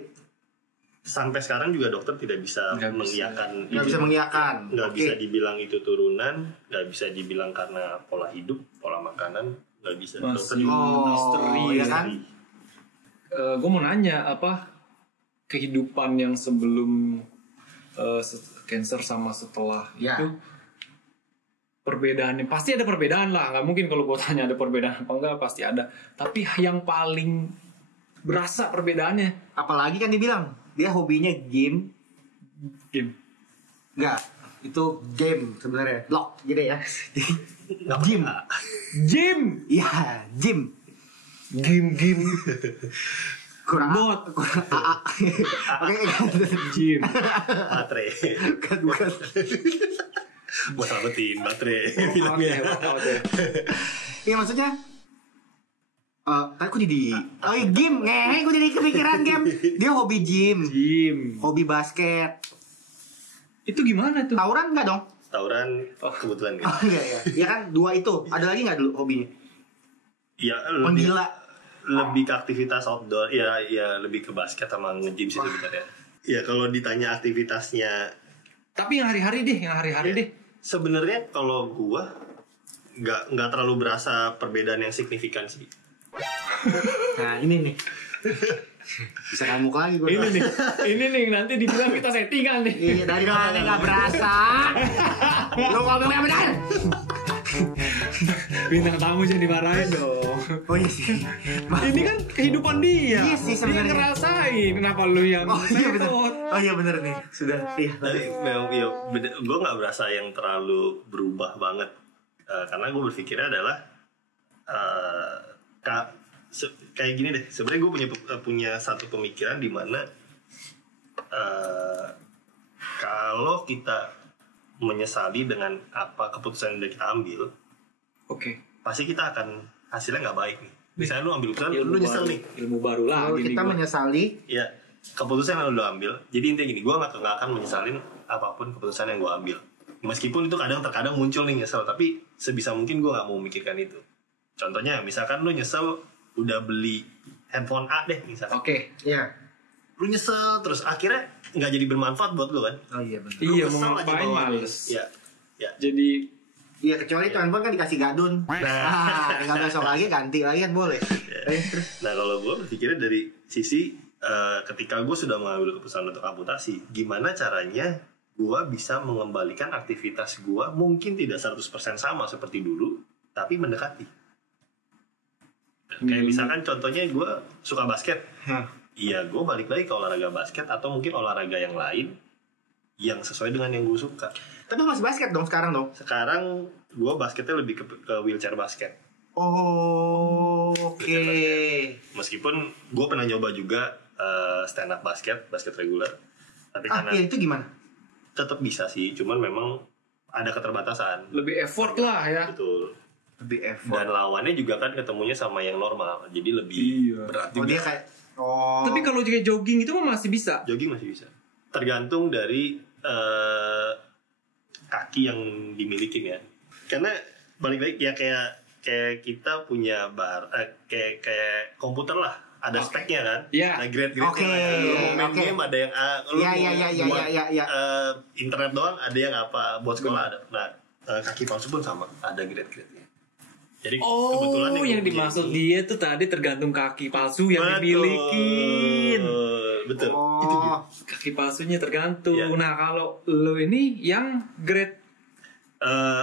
sampai sekarang juga dokter tidak bisa mengiyakan. Nggak bisa mengiyakan. Nggak bisa dibilang itu turunan. Nggak bisa dibilang karena pola hidup, pola makanan. Nggak bisa. Dokter misteri ya kan? Gue mau nanya apa kehidupan yang sebelum cancer sama setelah ya. itu perbedaannya pasti ada perbedaan lah, nggak mungkin kalau gue tanya ada perbedaan apa enggak, pasti ada, tapi yang paling berasa perbedaannya Apalagi kan dibilang dia hobinya game. Enggak, itu game sebenarnya. Lock gitu ya. Gym. Iya, gym. Game Kurang bot Oke, gym baterai. bukan. Buat selamatin baterai. Oke. Iya maksudnya aku jadi game ngehe, gue jadi kepikiran game. Dia hobi gym, hobi basket. Itu gimana tuh? Tawuran enggak dong? Tawuran kebetulan kan. Oh iya. Ya kan 2 itu. Ada lagi enggak dulu hobinya? Ya Menggila. Lebih ke aktivitas outdoor. Ya lebih ke basket sama nge-gym sih sebenarnya. Ya kalau ditanya aktivitasnya, Tapi yang hari-hari deh. Sebenarnya kalau gua nggak terlalu berasa perbedaan yang signifikan sih. Nah ini nih. Bisa ngamuk lagi gue. Ini nih nanti dibilang kita settingan nih. Iya, dari mana nggak berasa? Lo ngomong yang benar. Bintang tamu jangan dimarahin dong. Oh iya sih. Ini kan kehidupan dia. Iya sih Dia sebenarnya. ngerasain. Kenapa lu yang repot? Oh iya benar nih. Sudah. Iya. Tapi gue nggak berasa yang terlalu berubah banget. Karena gue berpikirnya adalah kayak gini deh. Sebenarnya gue punya satu pemikiran di mana kalau kita menyesali dengan apa keputusan yang udah kita ambil, pasti kita akan hasilnya nggak baik nih. Misalnya lu ambil keputusan, lu nyesel nih. Ilmu baru lah. Kalau kita menyesali, Ya, keputusan yang lu ambil. Jadi intinya gini, gue nggak akan menyesalin apapun keputusan yang gue ambil. Meskipun itu terkadang muncul nih nyesel, tapi sebisa mungkin gue nggak mau memikirkan itu. Contohnya, misalkan lu nyesel udah beli handphone A deh misalkan. Iya. Lu nyesel terus akhirnya nggak jadi bermanfaat buat lu kan? Oh iya benar. Iya, Lu kesel mau aja ngapain bawaannya. males. Ya. Jadi Iya kecuali tuh handphone kan dikasih gadun. Tinggal besok lagi ganti lagi kan boleh. Nah kalau gue berpikirnya dari sisi ketika gue sudah mengambil keputusan untuk amputasi, gimana caranya gue bisa mengembalikan aktivitas gue, mungkin tidak 100% sama seperti dulu, tapi mendekati. Kayak misalkan contohnya gue suka basket. Hah. Iya, gue balik lagi ke olahraga basket atau mungkin olahraga yang lain yang sesuai dengan yang gue suka. Tapi masih basket dong sekarang dong. Sekarang gue basketnya lebih ke wheelchair basket. Oh, oke. Meskipun gue pernah nyoba juga stand up basket reguler. Tapi karena Ya itu gimana? tetap bisa sih, cuman memang ada keterbatasan. Lebih effort lah ya. Betul. Lebih effort. Dan lawannya juga kan ketemunya sama yang normal, jadi lebih berat Oh juga. dia kayak Tapi kalau kayak jogging itu mah masih bisa. Jogging masih bisa. Tergantung dari kaki yang dimiliki ya. Karena balik lagi ya kayak kita punya kayak komputer lah. Ada speknya kan? Iya. Nah grade-grade Oke, lu mau main oke. game ada yang A, lu Iya, mau iya, iya, buat iya, iya. internet doang ada yang apa, buat sekolah ada. Nah kaki palsu pun sama, ada grade-grade-nya. Jadi kebetulan Oh, yang punya dimaksud ini- dia tuh tadi tergantung kaki palsu yang Betul. dimilikin. Betul. Oh. Itu dia. Kaki palsunya tergantung. Iya. Nah, kalau lo ini yang grade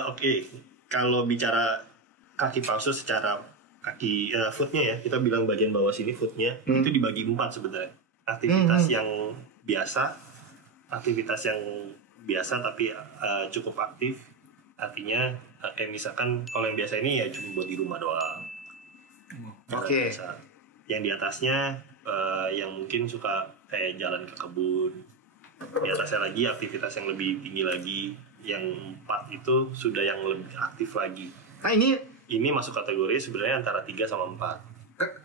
Oke, kalau bicara kaki palsu secara kaki footnya ya, kita bilang bagian bawah sini footnya itu dibagi 4 sebenarnya. Aktivitas yang biasa, aktivitas yang biasa tapi cukup aktif, artinya kayak misalkan kalau yang biasa ini ya cuma buat di rumah doang. Oke. Biasa. Yang di atasnya yang mungkin suka kayak jalan ke kebun. Di atasnya lagi aktivitas yang lebih tinggi lagi. Yang 4 itu sudah yang lebih aktif lagi. Nah Ini masuk kategori sebenarnya antara 3 sama 4.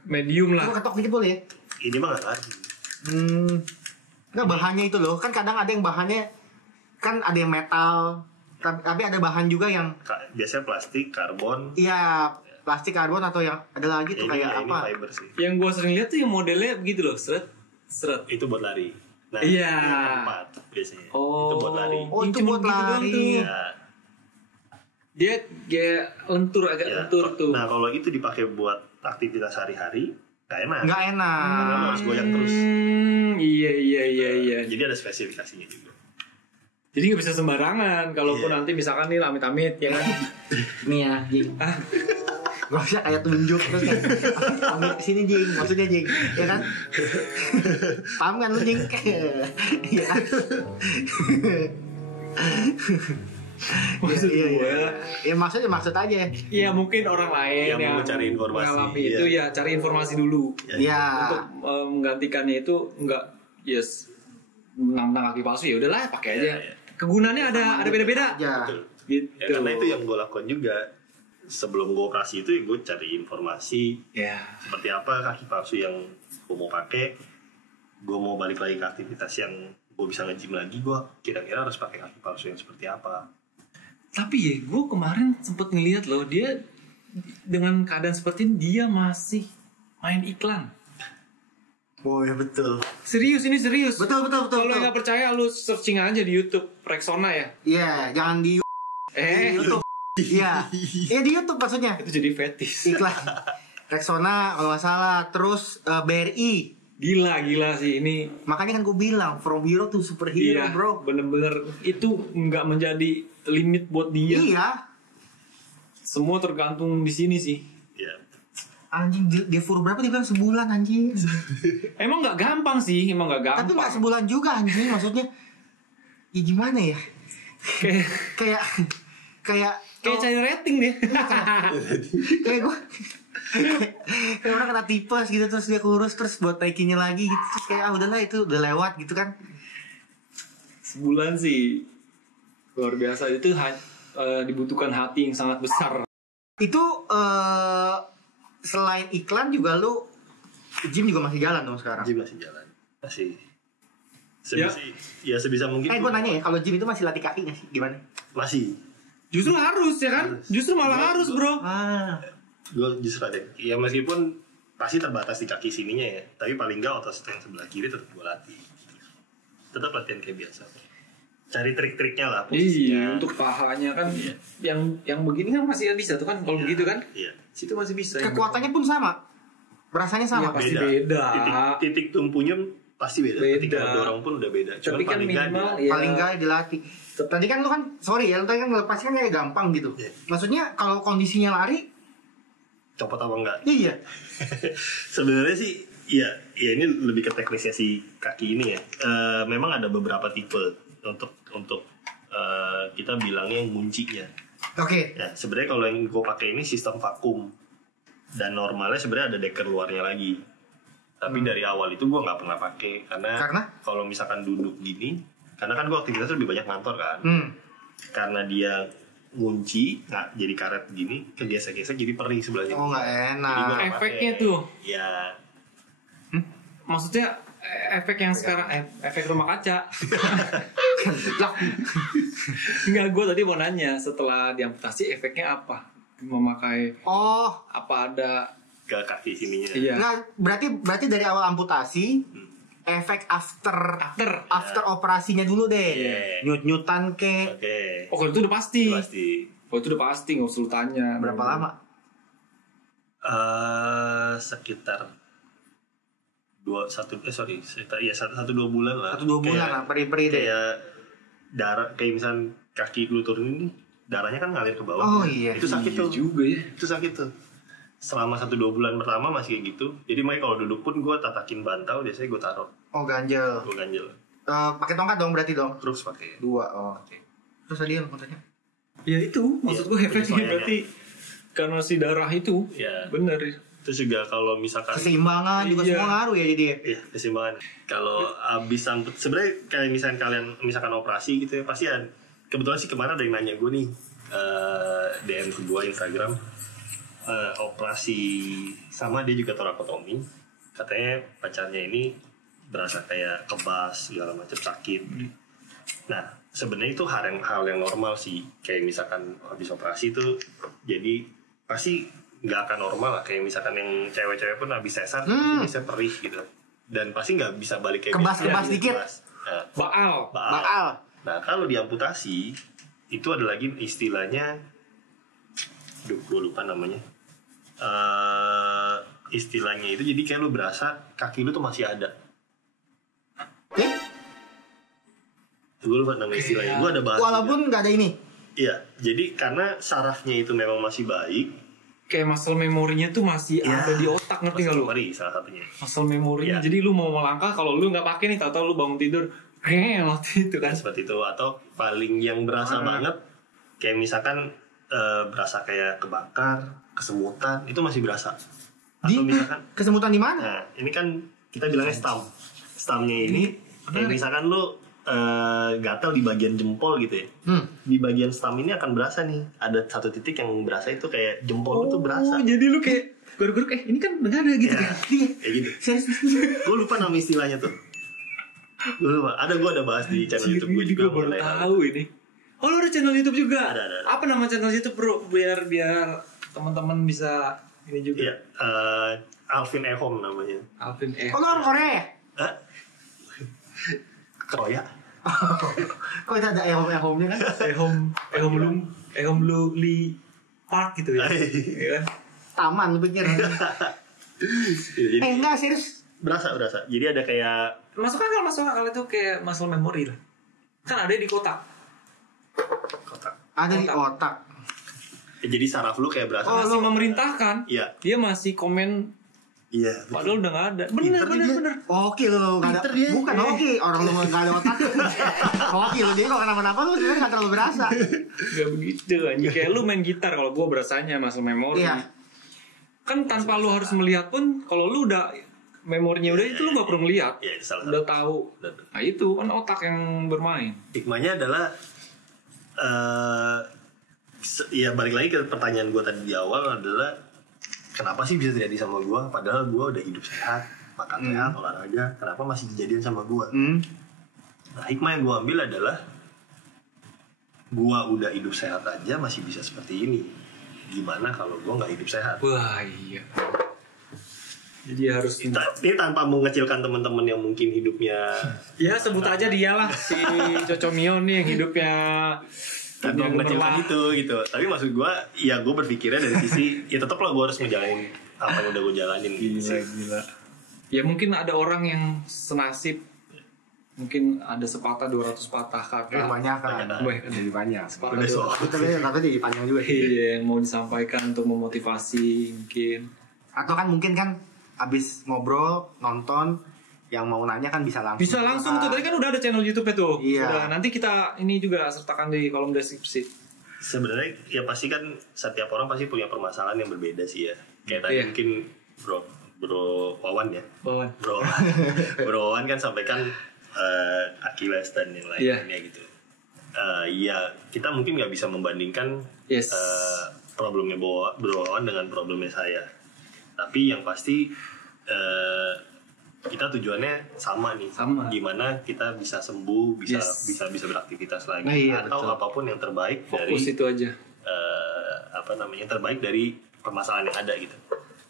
medium Gue lah. ketok dikit boleh ya? Ini mah nggak lagi. Nggak bahannya itu loh. Kan kadang ada yang bahannya kan ada yang metal, tapi ada bahan juga yang Biasanya plastik, karbon. iya plastik karbon atau yang ada lagi tuh ini kayak ini apa? fiber sih. Yang gua sering lihat tuh yang modelnya begitu loh, seret. Itu buat lari. Nah, Iya. ini yang 4 biasanya. Oh. Itu buat lari. Oh, itu Cuma buat gitu doang lari. tuh. Ya, Dia kayak lentur agak ya. lentur tuh. Nah, kalau itu dipakai buat aktivitas sehari-hari, nggak enak. Nggak Karena lo enak. harus goyang terus. Iya. Jadi ada spesifikasinya juga. Jadi nggak bisa sembarangan. Kalaupun Iya. nanti misalkan nih amit-amit ya kan. Nih ya, Jing. Gak usah kayak tunjuk terus kayak ambil kesini Jing, maksudnya Jing, ya kan? Paham kan lu Jing? Iya kan? Maksud Iya, gua, iya. Ya maksud aja. ya mungkin orang lain Yang mau cari informasi, mengalami iya. itu ya cari informasi dulu. Iya. Untuk menggantikannya itu enggak yes tentang kaki palsu ya udahlah pakai aja. Iya. Kegunaannya ada beda-beda. Ya. Betul. Gitu. Ya, karena itu yang gue lakukan juga. Sebelum gue operasi itu, gue cari informasi Ya. seperti apa kaki palsu yang gue mau pakai. Gue mau balik lagi ke aktivitas yang gue bisa nge-gym lagi, gue kira-kira harus pakai kaki palsu yang seperti apa. Tapi ya gue kemarin sempet ngeliat loh dia dengan keadaan seperti ini dia masih main iklan. Oh ya betul. Serius ini serius. Betul. Kalau nggak percaya lu searching aja di YouTube Rexona ya. Iya, jangan di YouTube. Iya. Iya di YouTube maksudnya. Itu jadi fetish. Iklan. Rexona kalau nggak salah, terus BRI. Gila sih ini. Makanya kan gue bilang from hero to superhero, Iya, bro. bener-bener itu nggak menjadi limit buat dia. Iya. Semua tergantung di sini sih. Ya, Anjing dia full berapa dia bilang sebulan anjing. Emang nggak gampang sih, emang nggak gampang. Tapi nggak sebulan juga anjing, maksudnya. Ya gimana ya? Kayak Kayak cari rating deh. kayak gue kayak orang kena tipes gitu terus dia kurus terus buat naikinnya lagi gitu terus kayak udahlah itu udah lewat gitu kan. Sebulan sih luar biasa itu dibutuhkan hati yang sangat besar. Itu selain iklan juga lu gym juga masih jalan dong sekarang. gym masih jalan. Masih. Sebisa mungkin. Gue nanya ya, kalau gym itu masih latih kaki nggak sih? Gimana? Masih. Justru harus ya kan? Justru malah harus bro. Gue justru ada. Ya meskipun pasti terbatas di kaki sininya ya, tapi paling nggak otot yang sebelah kiri tetap gue latih. Tetap latihan kayak biasa. Cari trik-triknya lah posisinya. Iya, untuk pahanya kan yang begini kan masih bisa tuh kan kalau begitu kan? Iya. Situ masih bisa. Kekuatannya pun sama, rasanya sama. Iya, pasti beda. Titik tumpunya pasti beda. Beda. Ketika dorong pun udah beda. Cuman Tapi kan paling nggak minimal dia- ya. Paling nggak dilatih. Tadi kan lu kan, sorry ya, lu tadi kan ngelepasnya kan kayak gampang gitu. Iya. Maksudnya kalau kondisinya lari, copot apa enggak. Iya. Sebenarnya sih ya ini lebih ke teknisnya si kaki ini ya. Memang ada beberapa tipe untuk kita bilangnya yang kuncinya. Oke. Ya, sebenarnya kalau yang gue pakai ini sistem vakum dan normalnya sebenarnya ada deker luarnya lagi. Tapi dari awal itu gue nggak pernah pakai karena kalau misalkan duduk gini, karena kan gue aktivitasnya lebih banyak ngantor kan. Karena dia ngunci, nggak jadi karet gini, kegesek-gesek jadi perih sebelahnya. Oh nggak enak. Jadi gua nggak Efeknya pakai. tuh. Ya. Maksudnya efek yang sekarang efek rumah kaca. Enggak, gue tadi mau nanya setelah diamputasi efeknya apa? Memakai apa ada Ke kaki sininya. iya. Nah, berarti dari awal amputasi efek after operasinya dulu deh. Yeah. Nyut-nyutan ke Oke. Oh, kalau itu udah pasti. Pasti. Oh, itu udah pasti, nggak usah lu tanya. berapa lama? Sekitar 1-2 bulan lah. 1-2 bulan lah, peri-peri deh. Kayak darah, kayak misalnya kaki lu turun ini, darahnya kan ngalir ke bawah. Oh iya. Itu sakit Iya tuh. juga ya. Itu sakit tuh. Selama 1-2 bulan pertama masih kayak gitu. Jadi makanya kalau duduk pun gue tatakin bantal, biasanya gue taruh. Oh ganjel. Gue ganjel. Pakai tongkat dong berarti dong. Terus pakai. 2. Oh. Oke. Terus tadi yang katanya? Ya itu, maksud gue efeknya penyesuaiannya. berarti karena si darah itu. Iya. Bener. Terus juga kalau misalkan Keseimbangan juga Iya. semua ngaruh ya jadi. iya, keseimbangan. Kalau abis amput, sebenarnya kayak misalkan operasi gitu ya, pasti ada. Kebetulan sih kemarin ada yang nanya gue nih, DM ke gue Instagram, operasi sama dia juga torakotomi. Katanya pacarnya ini berasa kayak kebas segala macam sakit. Nah sebenarnya itu hal yang normal sih. Kayak misalkan habis operasi itu jadi pasti nggak akan normal lah. Kayak misalkan yang cewek-cewek pun habis sesar pasti bisa perih gitu. Dan pasti nggak bisa balik kayak Kebas-kebas biasanya, dikit. kebas. Nah, Baal. Bakal. Nah kalau diamputasi itu ada lagi istilahnya, gue lupa namanya. Istilahnya itu jadi kayak lu berasa kaki lu tuh masih ada. Gue lupa nama istilahnya. Gue ada bahas. Walaupun nggak ada ini. Iya, jadi karena sarafnya itu memang masih baik. Kayak muscle memorinya tuh masih Ya, ada di otak, ngerti nggak lu? Memori salah satunya. Muscle memorinya. Ya. Jadi lu mau melangkah, kalau lu nggak pakai nih, tahu-tahu lu bangun tidur, waktu itu kan. Seperti itu. Atau paling yang berasa banget, kayak misalkan berasa kayak kebakar, kesemutan, itu masih berasa. Atau misalkan Kesemutan di mana? nah, ini kan kita bilangnya stam. Stamnya ini kayak misalkan lu gatal di bagian jempol gitu ya. Di bagian stam ini akan berasa nih. Ada satu titik yang berasa itu kayak jempol lu tuh berasa. Oh, jadi lu kayak garuk-garuk, ini kan nggak ada gitu. Ya, kayak gitu. Serius. Gue lupa nama istilahnya tuh. Gue lupa. Gue ada bahas di channel YouTube gue juga baru mengenai hal tahu ini. Oh, lu ada channel YouTube juga? Ada. Apa nama channel YouTube, bro? Biar teman-teman bisa ini juga. Iya, Alvin Ehom namanya. Alvin Oh, lu orang Korea ya? Hah? Korea? Kok itu ada ehom-ehomnya kan? Ehom lu Lee Park gitu ya. Iya kan? Taman lu pikir. Jadi Enggak serius. berasa. Jadi ada kayak Masuk akal itu kayak muscle memory lah. Kan ada di kotak. kotak. Ada di otak. Jadi saraf lu kayak berasa. Masih memerintahkan. Iya. Dia masih komen. Iya. Padahal udah nggak ada. Bener. Oke lu nggak ada. Pinter dia. Bukan oke. Orang lu nggak ada otak. Oke lu jadi kalau kenapa-napa lu sebenarnya nggak terlalu berasa. Gak begitu anjing. Kayak lu main gitar, kalau gua berasanya muscle memory. Iya. Kan tanpa lu harus melihat pun, kalau lu udah memorinya udah itu lu nggak perlu melihat. Iya, itu salah Udah satu. tahu. Nah itu kan otak yang bermain. Hikmahnya adalah ya balik lagi ke pertanyaan gue tadi di awal adalah kenapa sih bisa terjadi sama gue padahal gue udah hidup sehat, makan sehat, olahraga, kenapa masih kejadian sama gue? Nah, hikmah yang gue ambil adalah gue udah hidup sehat aja masih bisa seperti ini. Gimana kalau gue nggak hidup sehat? Wah iya. Jadi harus Ini tanpa mengecilkan teman-teman yang mungkin hidupnya ya sebut aja dia lah si Cocomion nih yang hidupnya tanpa yang mengecilkan itu gitu. Tapi maksud gue, ya gue berpikirnya dari sisi ya tetap lah gue harus ngejalanin apa yang udah gue jalanin gitu sih. Gila. Ya mungkin ada orang yang senasib mungkin ada sepatah 200 patah kata. Banyak kan. Jadi banyak. Sepatah Udah 200. Tapi jadi panjang juga. Iya, yang mau disampaikan untuk memotivasi mungkin. Atau kan mungkin kan abis ngobrol, nonton, yang mau nanya kan bisa langsung. Bisa langsung tuh, tadi kan udah ada channel YouTube itu. Iya. Udah, nanti kita ini juga sertakan di kolom deskripsi. Sebenarnya ya pasti kan setiap orang pasti punya permasalahan yang berbeda sih ya. Kayak tadi Iya. mungkin bro Wawan ya. Wawan. Bro Wawan kan sampaikan Achilles dan yang lainnya gitu. Iya, kita mungkin nggak bisa membandingkan Yes. problemnya Bro Wawan dengan problemnya saya. Tapi yang pasti kita tujuannya sama nih. Sama. Gimana kita bisa sembuh, bisa Yes. bisa beraktivitas lagi, Nah, iya, atau betul. apapun yang terbaik Fokus dari itu aja. terbaik dari permasalahan yang ada gitu.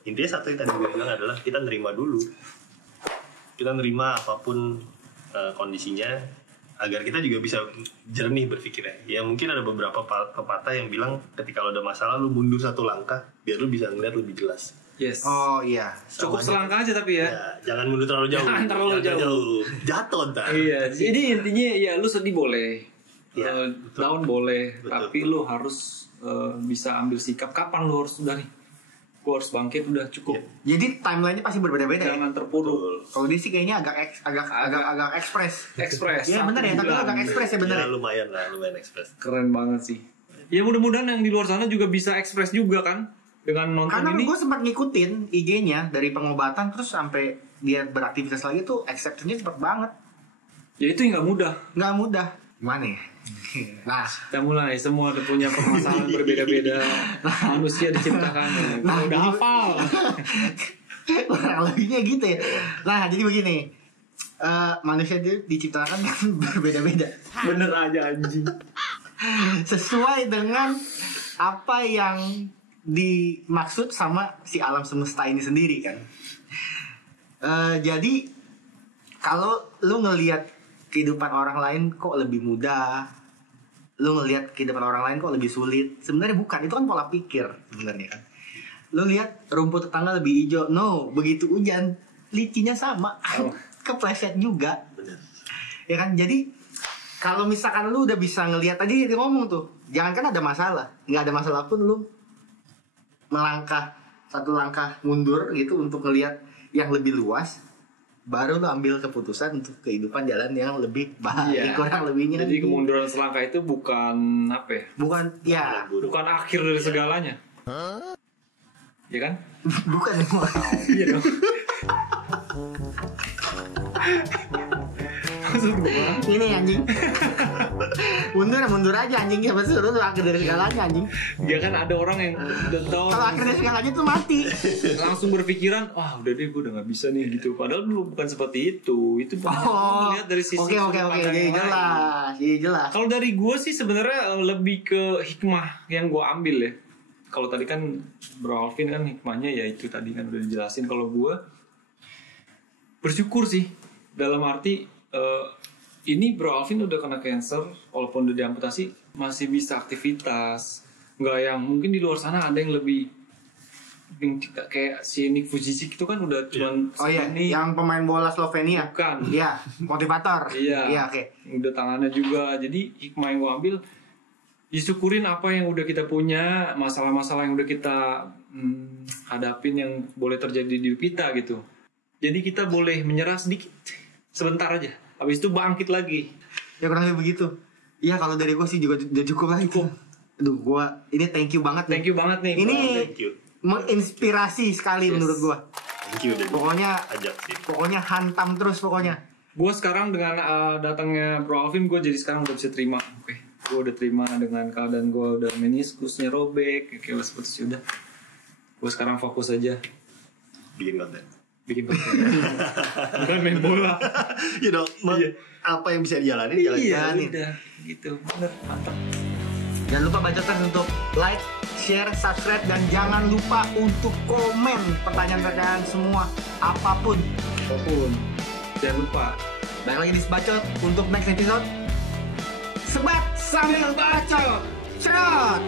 Intinya satu yang tadi gue bilang adalah kita nerima dulu. Kita nerima apapun kondisinya agar kita juga bisa jernih berpikirnya. Ya mungkin ada beberapa pepatah yang bilang ketika lo ada masalah lo mundur satu langkah biar lo bisa ngeliat lebih jelas. Yes. Oh iya. Cukup selangkah aja tapi ya. Ya, jangan mundur terlalu jauh. Jangan terlalu jauh. Jatuh ntar. Iya, jadi intinya ya lu sedih boleh. Ya, Down boleh, Betul. tapi lu harus bisa ambil sikap kapan lu harus udah nih. Gua harus bangkit udah cukup. Jadi timelinenya pasti berbeda-beda ya. Jangan terpuruk. Betul. Kalau dia sih kayaknya agak ekspres. Ekspres. Iya bener ya, tapi Bulan. agak ekspres ya bener Ya ya. lumayan ekspres. Keren banget sih. Ya mudah-mudahan yang di luar sana juga bisa ekspres juga kan dengan nonton Karena ini. gue sempat ngikutin IG-nya dari pengobatan terus sampai dia beraktivitas lagi tuh acceptance-nya cepet banget. Ya itu nggak mudah. Nggak mudah. Gimana ya? Nah, Kita mulai semua ada punya permasalahan berbeda-beda. Manusia diciptakan. Nah, udah jadi- hafal. kurang lebihnya gitu ya. Nah, jadi begini. Manusia itu diciptakan kan berbeda-beda. Bener aja anjing. Sesuai dengan apa yang dimaksud sama si alam semesta ini sendiri kan. Jadi kalau lu ngelihat kehidupan orang lain kok lebih mudah, lu ngelihat kehidupan orang lain kok lebih sulit, sebenarnya bukan, itu kan pola pikir sebenarnya kan. Lu lihat rumput tetangga lebih hijau, no, begitu hujan licinya sama, kepleset juga. Bener. Ya kan, jadi kalau misalkan lu udah bisa ngelihat, tadi dia ngomong tuh, jangan kan ada masalah, nggak ada masalah pun lu melangkah satu langkah mundur gitu untuk ngelihat yang lebih luas, baru lu ambil keputusan untuk kehidupan jalan yang lebih baik. Iya. Kurang lebihnya Jadi kemunduran selangkah itu bukan apa ya? bukan ya Bukan akhir dari segalanya. Ya kan? bukan Iya dong. Maksud gue ini anjing. mundur aja anjing, ya betul lu akhir dari segalanya anjing. ya kan ada orang yang udah tahu Kalau akhir dari segalanya tuh mati. langsung berpikiran, wah udah deh gue udah nggak bisa nih gitu. Padahal dulu bukan seperti itu. Itu melihat dari sisi Oke sudut jadi pandang yang lain. jelas, jadi jelas. Kalau dari gue sih sebenarnya lebih ke hikmah yang gue ambil ya. Kalau tadi kan Bro Alvin kan hikmahnya ya itu tadi kan udah dijelasin. Kalau gue bersyukur sih dalam arti ini Bro Alvin udah kena cancer, walaupun udah diamputasi masih bisa aktivitas. Nggak yang mungkin di luar sana ada yang lebih kayak si Nick Vujicic itu kan udah cuman Oh iya, segini. yang pemain bola Slovenia. Bukan. Iya, motivator. Iya. Iya, oke. Udah tangannya juga. Jadi hikmah yang gue ambil, disyukurin apa yang udah kita punya, masalah-masalah yang udah kita hadapin yang boleh terjadi di hidup kita gitu. Jadi kita boleh menyerah sedikit, sebentar aja. Habis itu bangkit lagi. Ya kurang lebih begitu. Iya, kalau dari gue sih juga udah cukup lah itu. Aduh, gue ini thank you banget. Thank you banget nih. Ini Thank you. menginspirasi sekali menurut gue. Thank you udah Pokoknya ajak sih. pokoknya hantam terus pokoknya. Gue sekarang dengan datangnya Bro Alvin, gue jadi sekarang udah bisa terima. Oke, gue udah terima dengan keadaan gue udah meniskusnya robek, kayak seperti sudah. Gue sekarang fokus aja Bikin konten. bikin podcast. Bukan main bola. You know, apa yang bisa dijalani Iya, jalanin. udah gitu. Bener, mantap. Jangan lupa bacotan untuk like, share, subscribe, dan jangan lupa untuk komen pertanyaan-pertanyaan semua apapun. Jangan lupa. Balik lagi di Sebacot untuk next episode. Sebat sambil bacot. Cerot.